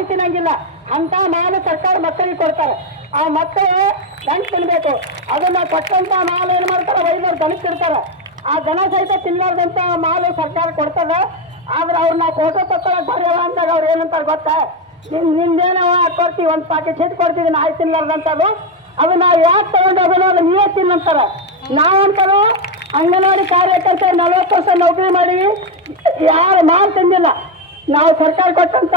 ನಾಯಿ ತಿನ್ನಂಗಿಲ್ಲ ಅಂತ ಮಾಲು ಸರ್ಕಾರ ಮಕ್ಕಳಿಗೆ ಕೊಡ್ತಾರೆ. ಆ ಮಕ್ಕಳು ದನ ತಿನ್ಬೇಕು. ಅದನ್ನ ಕೊಟ್ಟಂತ ಮಾಲು ಏನ್ ಮಾಡ್ತಾರೆ, ವೈದ್ಯರು ದನಕ್ಕೆ ಇಡ್ತಾರೆ. ಆ ದನ ಸಹಿತ ತಿನ್ನಲಾರ್ದಂತ ಮಾಲು ಸರ್ಕಾರ ಕೊಡ್ತದೆ. ಆದ್ರೆ ಅವ್ರನ್ನ ಫೋಟೋ ತಕ್ಕೊಳಕ್ ಬರೆಯಲ್ಲ ಅಂದಾಗ ಅವ್ರು ಏನಂತಾರೆ ಗೊತ್ತಾ, ನಿಂದೇನವ ಕೊಡ್ತೀವಿ, ಒಂದು ಪಾಕೆಟ್ ಹಿಟ್ಟು ಕೊಡ್ತೀವಿ ನಾಯಿ ತಿನ್ನಲಾರ್ದಂಥದ್ದು, ಅದನ್ನ ಯಾಕೆ ತಗೊಂಡು ಹೋಗೋಣ, ಅದು ನೀವೇ ತಿನ್ನಂತಾರ. ನಾವಂತಾರು ಅಂಗನವಾಡಿ ಕಾರ್ಯಕರ್ತ 40 ವರ್ಷ ನೌಕರಿ ಮಾಡಿ ಯಾರು ಮಾಲ್ ತಿಂದಿಲ್ಲ. ನಾವು ಸರ್ಕಾರ ಕೊಟ್ಟಂತ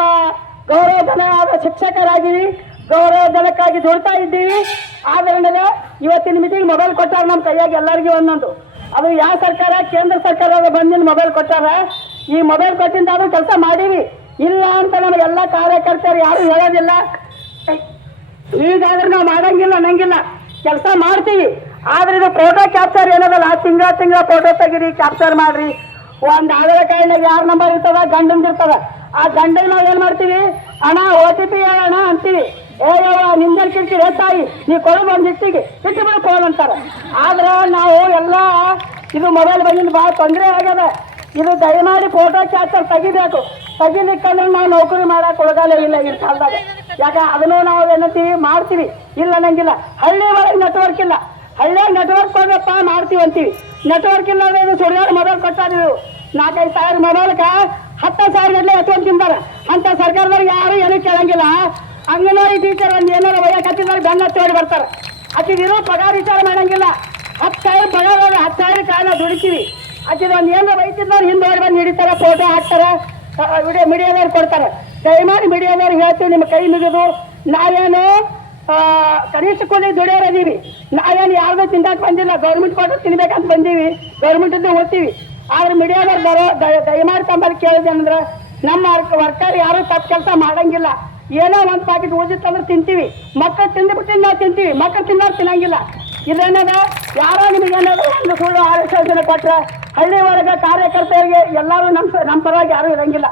ಗೌರವಧನ ಆದ ಶಿಕ್ಷಕರಾಗಿವಿ, ಗೌರವಧನಕ್ಕಾಗಿ ದುಡ್ತಾ ಇದ್ದೀವಿ. ಆದ್ರೆ ಇವತ್ತಿನ ಮಿತಿಗೆ ಮೊಬೈಲ್ ಕೊಟ್ಟಾರ ನಮ್ಮ ಕೈಯಾಗಿ ಎಲ್ಲರಿಗೂ ಒಂದೊಂದು. ಅದು ಯಾವ ಸರ್ಕಾರ, ಕೇಂದ್ರ ಸರ್ಕಾರದ ಬಂದಿನ ಮೊಬೈಲ್ ಕೊಟ್ಟಾರ. ಈ ಮೊಬೈಲ್ ಕೊಟ್ಟಿಂದ ಅದು ಕೆಲಸ ಮಾಡೀವಿ. ಇಲ್ಲ ಅಂತ ನಮಗೆಲ್ಲ ಕಾರ್ಯಕರ್ತರು ಯಾರು ಹೇಳೋದಿಲ್ಲ. ಈಗಾದ್ರೆ ನಾವು ಮಾಡಂಗಿಲ್ಲ ಅನ್ನಂಗಿಲ್ಲ, ಕೆಲಸ ಮಾಡ್ತೀವಿ. ಆದ್ರೆ ಇದು ಫೋಟೋ ಕ್ಯಾಪ್ಚರ್ ಏನದಲ್ಲ, ತಿಂಗಳ ಫೋಟೋ ತೆಗೀರಿ, ಕ್ಯಾಪ್ಚರ್ ಮಾಡ್ರಿ. ಒಂದು ಆಧಾರ್ ಕಾರ್ಡ್ನಾಗ ಯಾರ ನಂಬರ್ ಇರ್ತದ, ಗಂಡಂದು ಇರ್ತದ. ಆ ಗಂಡನ ನಾವು ಏನ್ ಮಾಡ್ತೀವಿ, ಅಣ್ಣ OTP ಹೇಳೋಣ ಅಂತೀವಿ. ನಿಂದಲ್ ಕಿರ್ಕಿರಿ ತಾಯಿ ನೀ ಕೊಡೋದು ಒಂದು ಹಿಟ್ಟಿಗೆ ಹಿಟ್ಟು ಬಿಡು ಫೋನ್ ಅಂತಾರೆ. ಆದ್ರೆ ನಾವು ಎಲ್ಲ ಇದು ಮೊಬೈಲ್ ಬಂದಿದ್ದು ಭಾಳ ತೊಂದರೆ ಆಗ್ಯದ. ಇದು ದಯಮಾಡಿ ಫೋಟೋ ಕ್ಯಾಪ್ಚರ್ ತೆಗಿಬೇಕು. ತೆಗಿಲಿಕ್ಕಂದ್ರೆ ನಾವು ನೌಕರಿ ಮಾಡಕ್ಕೆ ಒಳಗಾಲೇ ಇಲ್ಲ ಈ ಕಾಲದಾಗ. ಯಾಕೆ ಅದನ್ನು ನಾವು ಏನಂತೀವಿ, ಮಾಡ್ತೀವಿ, ಇಲ್ಲ ಅನ್ನಂಗಿಲ್ಲ. ಹಳ್ಳಿ ಒಳಗೆ ನೆಟ್ವರ್ಕ್ ಇಲ್ಲ, ಹಳ್ಳಿಯಾಗ ನೆಟ್ವರ್ಕ್ ಕೊಡಬೇಕಪ್ಪ ಮಾಡ್ತೀವಿ ಅಂತೀವಿ. ನೆಟ್ವರ್ಕ್ ಇಲ್ಲ ಅಂದ್ರೆ ಇದು ಸುಡಿಯೋರು ಮೊಬೈಲ್ ಕೊಟ್ಟಾರಿವು 4-5 ಸಾವಿರ ಮೊಬೈಲ್ಗೆ 10,000 ಗಟ್ಟಲೆ ಎತ್ಕೊಂಡು ತಿಂತಾರೆ. ಅಂತ ಸರ್ಕಾರದವ್ರಿಗೆ ಯಾರು ಏನೂ ಕೇಳಂಗಿಲ್ಲ. ಅಂಗನವಾಡಿ ಟೀಚರ್ ಒಂದು ಏನಾರು ವಯಕ್ಕೆ ಹತ್ತಿದ್ರೆ ಬೆನ್ನ ಹತ್ತಿ ಬರ್ತಾರೆ. ಹತ್ತಿದಿರೋ ಪಗಾರ ವಿಚಾರ ಮಾಡಂಗಿಲ್ಲ. 10,000 ಪಗಾರ 10,000 ಕಾಲ ದುಡಿತೀವಿ. ಹತ್ತಿದ ಒಂದು ಏನಾರ ಬೈತಿದ್ದವ್ರು ಹಿಂದೆ ಬಂದು ಹಿಡಿತಾರೆ, ಫೋಟೋ ಹಾಕ್ತಾರೆ, ಮೀಡಿಯಾದವ್ರು ಕೊಡ್ತಾರೆ. ದಯಮಾಡಿ ಮೀಡಿಯಾದವ್ರಿಗೆ ಹೇಳ್ತೀವಿ, ನಿಮ್ಮ ಕೈ ಮುಗಿದು ನಾವೇನು ಕನಿಷ್ಠ ಕೂಲಿ ದುಡಿಯೋರದೀವಿ. ನಾವೇನು ಯಾರ್ದು ತಿಂದಾಕ ಬಂದಿಲ್ಲ, ಗೌರ್ಮೆಂಟ್ ಕೊಟ್ಟು ತಿನ್ಬೇಕಂತ ಬಂದೀವಿ, ಗೌರ್ಮೆಂಟಿಂದ ಓದ್ತೀವಿ. ಆದ್ರೆ ಮೀಡಿಯಾದವ್ರು ದಯಮಾಡಿ ತಮ್ಮಲ್ಲಿ ಕೇಳಿದೇನಂದ್ರೆ, ನಮ್ಮ ವರ್ಕರ್ ಯಾರು ತಪ್ಪು ಕೆಲಸ ಮಾಡಂಗಿಲ್ಲ. ಏನೋ ಒಂದು ಪ್ಯಾಕೆಟ್ ಓದಿತ್ತಂದ್ರೆ ತಿಂತೀವಿ, ಮಕ್ಕಳು ತಿಂದುಬಿಟ್ಟು ನಾವು ತಿಂತೀವಿ, ಮಕ್ಕಳು ತಿನ್ನೋರು ತಿನ್ನಂಗಿಲ್ಲ. ಇದೇನದ ಯಾರೋ ನಿಮಗೇನಾದ್ರು ಒಂದು ಸುಳ್ಳು ಆದೇಶ ಕೊಟ್ಟರೆ ಹಳ್ಳಿ ಒಳಗೆ ಕಾರ್ಯಕರ್ತರಿಗೆ ಎಲ್ಲರೂ ನಮ್ಮ ಪರವಾಗಿ ಯಾರೂ ಇರಂಗಿಲ್ಲ.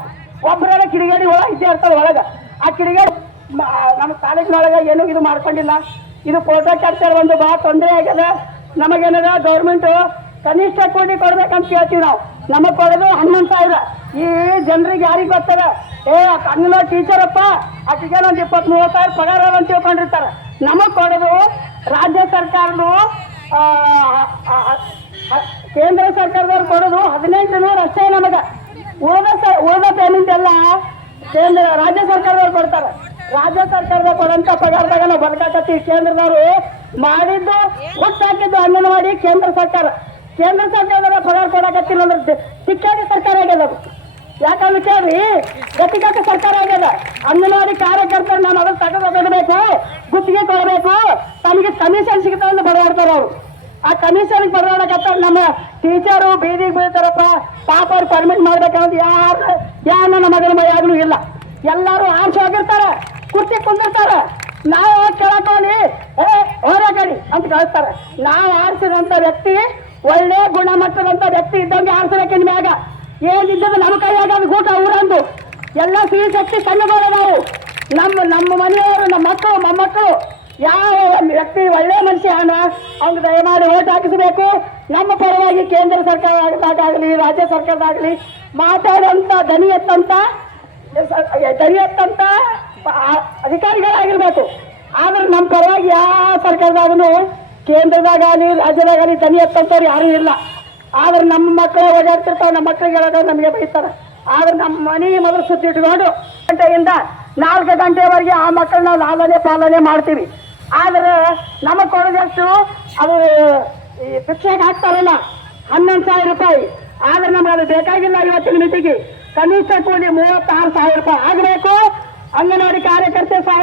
ಒಬ್ಬರ ಕಿಡಿಗೇಡಿ ಒಳಗೆ ಇದ್ದೇ ಇರ್ತದೆ ಒಳಗೆ. ಆ ಕಿಡಿಗೇಡಿ ನಮ್ಮ ಕಾಲೇಜಿನೊಳಗೆ ಏನೂ ಇದು ಮಾಡ್ಕೊಂಡಿಲ್ಲ. ಇದು ಫೋಟೋ ಕ್ಯಾಪ್ಚರ್ ಒಂದು ಭಾಳ ತೊಂದರೆ ಆಗ್ಯದ. ನಮಗೇನದ ಗೌರ್ಮೆಂಟು ಕನಿಷ್ಠ ಕೂಲಿ ಕೊಡ್ಬೇಕಂತ ಕೇಳ್ತೀವಿ ನಾವು. ನಮಗೆ ಕೊಡೋದು 11,000. ಈ ಜನರಿಗೆ ಯಾರಿಗೆ ಗೊತ್ತದ, ಅಂಗನವಾಡಿ ಟೀಚರಪ್ಪ ಆಕೆಗೆ ಒಂದು 20-30 ಪಗಾರ ಅಂತ ತಿಳ್ಕೊಂಡಿರ್ತಾರೆ. ನಮಗೆ ಕೊಡೋದು ರಾಜ್ಯ ಸರ್ಕಾರದ್ದು, ಕೇಂದ್ರ ಸರ್ಕಾರದವ್ರು ಕೊಡೋದು 18,000 ಅಷ್ಟೇ. ನಮಗೆ ಉಳಿದ ಪೇಮೆಂಟ್ ಎಲ್ಲ ರಾಜ್ಯ ಸರ್ಕಾರದವ್ರು ಕೊಡ್ತಾರೆ. ರಾಜ್ಯ ಸರ್ಕಾರದ ಕೊಡಂತ ಪಗಾರದಾಗ ನಾವು ಬದುಕಾಕತ್ತೀವಿ. ಕೇಂದ್ರದವರು ಮಾಡಿದ್ದು ಒಟ್ಟಾಕಿದ್ದು ಅಂಗನವಾಡಿ ಕೇಂದ್ರ ಸರ್ಕಾರ ಪಗಾರ ಕೊಡಕತ್ತಿಲ್ಲ ಅಂದ್ರೆ ಶಿಕ್ಷಣ ಸರ್ಕಾರ ಆಗ್ಯದ. ಯಾಕಂದ್ರೆ ಕೇಳ್ರಿ, ಗತಿಗತ ಸರ್ಕಾರ ಆಗ್ಯದ. ಅಂಗನವಾಡಿ ಕಾರ್ಯಕರ್ತರು ನಾವು ಅದನ್ನು ತಗೊಂಡ್ಬೇಕು, ಗುತ್ತಿಗೆ ಕೊಡಬೇಕು, ತಮಗೆ ಕಮಿಷನ್ ಸಿಗ್ತಾವ ಅಂತ ಬಡವಾಡ್ತಾರೆ ಅವರು. ಆ ಕಮಿಷನ್ ಬಡವಾಡಕತ್ತ ನಮ್ಮ ಟೀಚರು ಬೀದಿಗೆ ಬೀಳ್ತಾರಪ್ಪ. ಪಾಪ ಅವ್ರು ಪರ್ಮಿಟ್ ಮಾಡ್ಬೇಕಂತ ಯಾರ ನನ್ನ ಮಗನ ಮೈಯಾಗ್ಲೂ ಇಲ್ಲ. ಎಲ್ಲರೂ ಆರ್ಸಿ ಹೋಗಿರ್ತಾರೆ, ಕುರ್ಚಿ ಕುಂದಿರ್ತಾರೆ. ನಾವು ಕೇಳಕೋಲಿ ಹೊರಗಡಿ ಅಂತ ಕಳಿಸ್ತಾರೆ. ನಾವು ಆರಿಸಿದಂಥ ವ್ಯಕ್ತಿ ಒಳ್ಳೆ ಗುಣಮಟ್ಟದಂಥ ವ್ಯಕ್ತಿ ಇದ್ದಂಗೆ ಆರಿಸಬೇಕಿನ ಮ್ಯಾಗ ಏನಿದ್ದದು ನಮ್ಮ ಕೈಯಾಗ ಅದು ಊಟ ಊರಂದು ಎಲ್ಲ ಸಿಹಿ ಶಕ್ತಿ ಕಣ್ಣುಗಳು ನಾವು. ನಮ್ಮ ಮನೆಯವರು, ನಮ್ಮ ಮಕ್ಕಳು, ಮೊಮ್ಮಕ್ಕಳು ಯಾವ ವ್ಯಕ್ತಿ ಒಳ್ಳೆ ಮನುಷ್ಯ ಅವ್ನಿಗೆ ದಯಮಾಡಿ ಓಟ್ ಹಾಕಿಸಬೇಕು. ನಮ್ಮ ಪರವಾಗಿ ಕೇಂದ್ರ ಸರ್ಕಾರದಾಗಲಿ ರಾಜ್ಯ ಸರ್ಕಾರದಾಗಲಿ ಮಾತಾಡುವಂಥ ದನಿ ಎತ್ತಂತ ಅಧಿಕಾರಿಗಳಾಗಿರ್ಬೇಕು. ಆದ್ರೆ ನಮ್ಮ ಪರವಾಗಿ ಯಾವ ಸರ್ಕಾರದಾಗೂ ಕೇಂದ್ರದಾಗಲಿ ರಾಜ್ಯದಾಗಲಿ ದನಿ ಎತ್ತಂತವ್ರು ಯಾರೂ ಇಲ್ಲ. ಆದ್ರೆ ನಮ್ಮ ಮಕ್ಕಳು ಓಡಾಡ್ತಿರ್ತಾವೆ, ನಮ್ಮ ಮಕ್ಕಳಿಗೆ ಹೇಳೋದು ನಮಗೆ ಬೈತಾರೆ. ಆದ್ರೆ ನಮ್ಮ ಮನೆ ಮೊದಲು ಸುತ್ತಿಟ್ಕೊಂಡು ಗಂಟೆಯಿಂದ 4 ಗಂಟೆವರೆಗೆ ಆ ಮಕ್ಕಳನ್ನ ಲಾಲನೆ ಪಾಲನೆ ಮಾಡ್ತೀವಿ. ಆದ್ರೆ ನಮಗೆ ಕೊಡೋದಷ್ಟು ಅದು ಶಿಕ್ಷೆಗೆ ಹಾಕ್ತಾರಲ್ಲ 11,000 ರೂಪಾಯಿ. ಆದ್ರೆ ನಮ್ಗೆ ಅದು ಬೇಕಾಗಿಲ್ಲ. ಇವತ್ತಿನ ಮಿತಿಗೆ ಕನಿಷ್ಠ ಕೂಲಿ 36,000 ರೂಪಾಯಿ ಆಗಬೇಕು. ಅಂಗನವಾಡಿ ಕಾರ್ಯಕರ್ತೆ